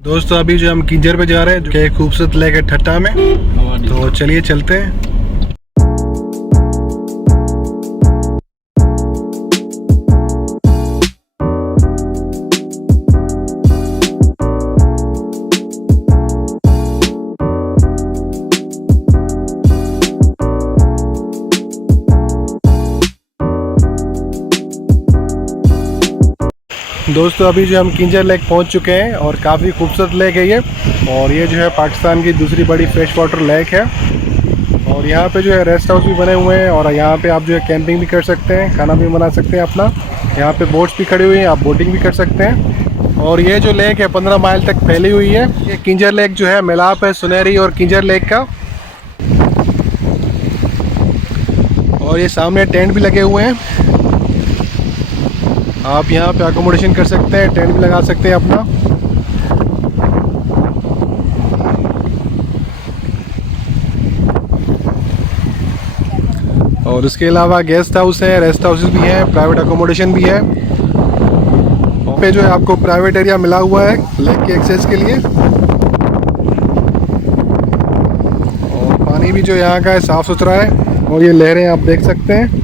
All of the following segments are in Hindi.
दोस्तों अभी जो हम किंजर पे जा रहे हैं जो कि एक खूबसूरत लेक है ठट्टा में, तो चलिए चलते हैं। दोस्तों अभी जो हम किंजर लेक पहुंच चुके हैं और काफ़ी खूबसूरत लेक है ये। और ये जो है पाकिस्तान की दूसरी बड़ी फ्रेश वाटर लेक है। और यहाँ पे जो है रेस्ट हाउस भी बने हुए हैं और यहाँ पे आप जो है कैंपिंग भी कर सकते हैं, खाना भी बना सकते हैं अपना। यहाँ पे बोट्स भी खड़ी हुई हैं, आप बोटिंग भी कर सकते हैं। और ये जो लेक है 15 माइल तक फैली हुई है। ये किंजर लेक जो है मिलाप है सुनहरी और किंजर लेक का। और ये सामने टेंट भी लगे हुए हैं, आप यहाँ पे अकोमोडेशन कर सकते हैं, टेंट भी लगा सकते हैं अपना। और उसके अलावा गेस्ट हाउस है, रेस्ट हाउसेस भी हैं, प्राइवेट अकोमोडेशन भी है। और पे जो है आपको प्राइवेट एरिया मिला हुआ है लेक के एक्सेस के लिए। और पानी भी जो यहाँ का है साफ़ सुथरा है और ये लहरें आप देख सकते हैं,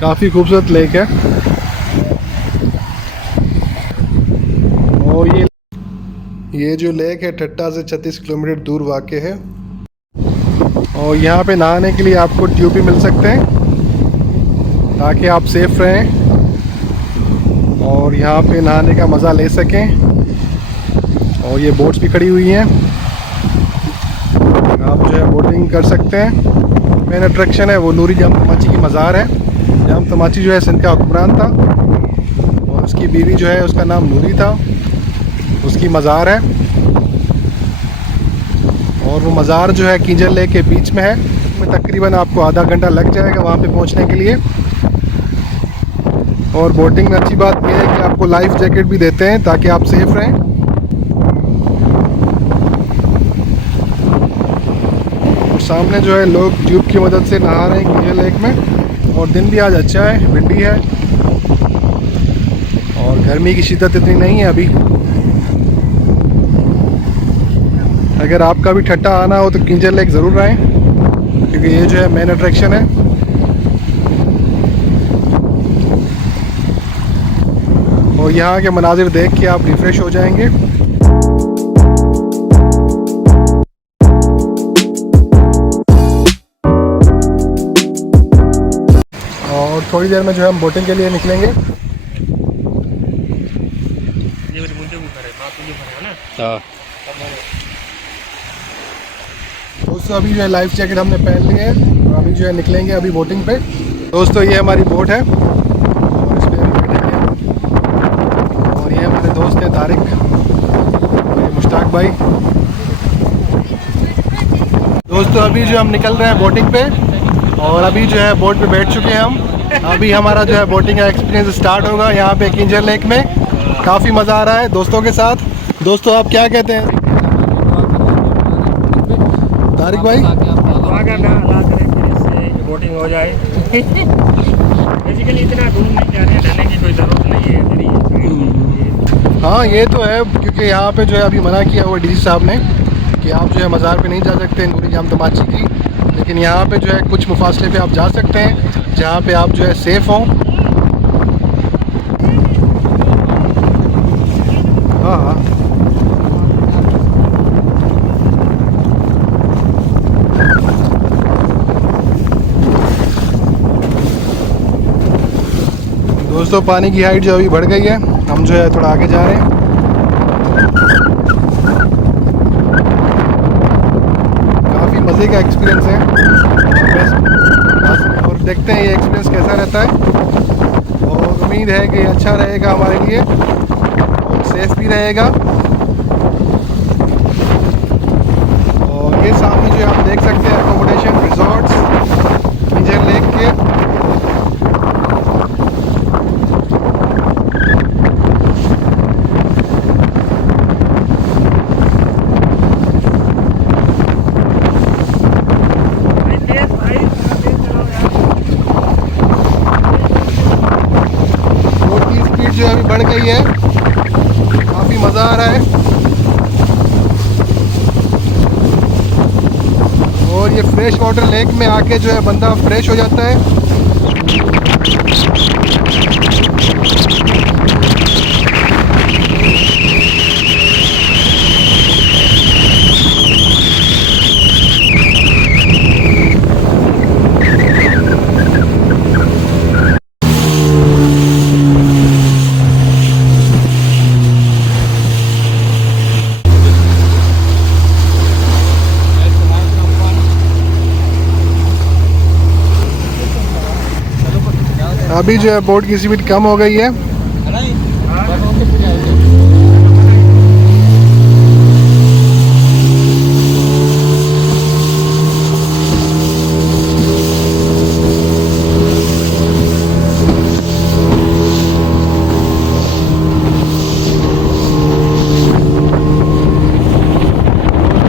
काफ़ी खूबसूरत लेक है। और ये जो लेक है ठट्टा से 36 किलोमीटर दूर वाक़ है। और यहाँ पे नहाने के लिए आपको ट्यूब भी मिल सकते हैं ताकि आप सेफ रहें और यहाँ पे नहाने का मज़ा ले सकें। और ये बोट्स भी खड़ी हुई हैं, आप जो है बोटिंग कर सकते हैं। मेन अट्रैक्शन है वो नूरी जाम तमाची की मज़ार है। जाम तमाची जो है सिंध का हुक्मरान था और उसकी बीवी जो है उसका नाम नूरी था, उसकी मज़ार है। और वो मज़ार जो है किंजर लेक के बीच में है। में तकरीबन आपको आधा घंटा लग जाएगा वहाँ पे पहुँचने के लिए। और बोटिंग में अच्छी बात यह है कि आपको लाइफ जैकेट भी देते हैं ताकि आप सेफ रहें। और सामने जो है लोग ट्यूब की मदद से नहा रहे हैं किंजर लेक में। और दिन भी आज अच्छा है, विंडी है और गर्मी की शिद्दत इतनी नहीं है अभी। अगर आपका भी ठट्टा आना हो तो किंजर लेक ज़रूर आएँ क्योंकि ये जो है मेन अट्रैक्शन है। और यहाँ के मनाजिर देख के आप रिफ़्रेश हो जाएंगे। और थोड़ी देर में जो है हम बोटिंग के लिए निकलेंगे। दोस्तों अभी जो है लाइफ जैकेट हमने पहन ली है और अभी जो है निकलेंगे अभी बोटिंग पे। दोस्तों ये हमारी बोट है और इस पर अभी बैठेंगे। और ये हमारे दोस्त हैं तारिक और ये मुश्ताक भाई। दोस्तों अभी जो हम निकल रहे हैं बोटिंग पे और अभी जो है बोट पे बैठ चुके हैं हम। अभी हमारा जो है बोटिंग का एक्सपीरियंस स्टार्ट होगा यहाँ पे किंजर लेक में। काफ़ी मज़ा आ रहा है दोस्तों के साथ। दोस्तों आप क्या कहते हैं तारिक भाई? बोटिंग हो जाए। बेसिकली इतना दूर नहीं जा रहे हैं, जाने की कोई ज़रूरत नहीं है। हाँ ये तो है क्योंकि यहाँ पे जो है अभी मना किया हुआ डीसी साहब ने कि आप जो है मज़ार पे नहीं जा सकते नूरी जाम तमाची की। लेकिन यहाँ पे जो है कुछ मुफासले पे आप जा सकते हैं जहाँ पे आप जो है सेफ़ हों। हाँ हाँ दोस्तों पानी की हाइट जो अभी बढ़ गई है, हम जो है थोड़ा आगे जा रहे हैं। काफ़ी मज़े का एक्सपीरियंस है और देखते हैं ये एक्सपीरियंस कैसा रहता है। और उम्मीद है कि अच्छा रहेगा हमारे लिए और सेफ भी रहेगा। और ये सामने जो आप देख सकते हैं अकोमोडेशन रिजॉर्ट्स किंजर लेक के। जो अभी बढ़ गई है काफ़ी मज़ा आ रहा है। और ये फ्रेश वाटर लेक में आके जो है बंदा फ्रेश हो जाता है। अभी जो है बोट की स्पीड कम हो गई है। तो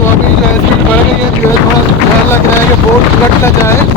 अभी जो है स्पीड बढ़ गई है, जो है थोड़ा डर लग रहा है कि बोट उलट ना जाए।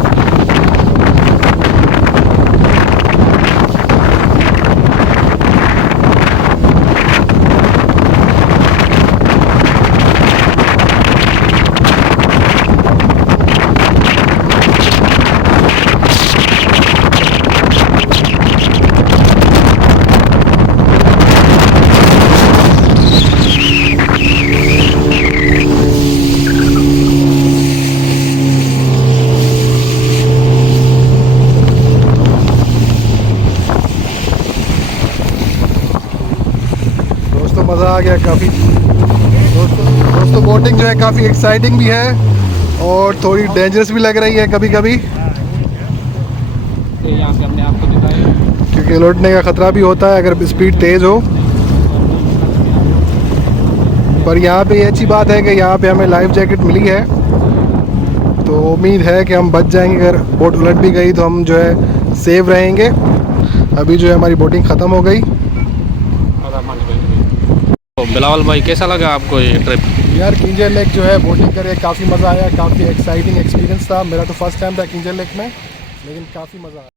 मज़ा आ गया काफ़ी। दोस्तों बोटिंग जो है काफ़ी एक्साइटिंग भी है और थोड़ी डेंजरस भी लग रही है कभी कभी, यहाँ पे अपने आप को दिखाए, क्योंकि लौटने का ख़तरा भी होता है अगर स्पीड तेज़ हो। पर यहाँ पे ये अच्छी बात है कि यहाँ पे हमें लाइफ जैकेट मिली है, तो उम्मीद है कि हम बच जाएंगे। अगर बोट उलट भी गई तो हम जो है सेफ रहेंगे। अभी जो है हमारी बोटिंग ख़त्म हो गई। तो बिलावल भाई कैसा लगा आपको ये ट्रिप? यार किंजर लेक जो है बोटिंग करके काफ़ी मज़ा आया, काफ़ी एक्साइटिंग एक्सपीरियंस था। मेरा तो फर्स्ट टाइम था किंजर लेक में, लेकिन काफ़ी मज़ा आया।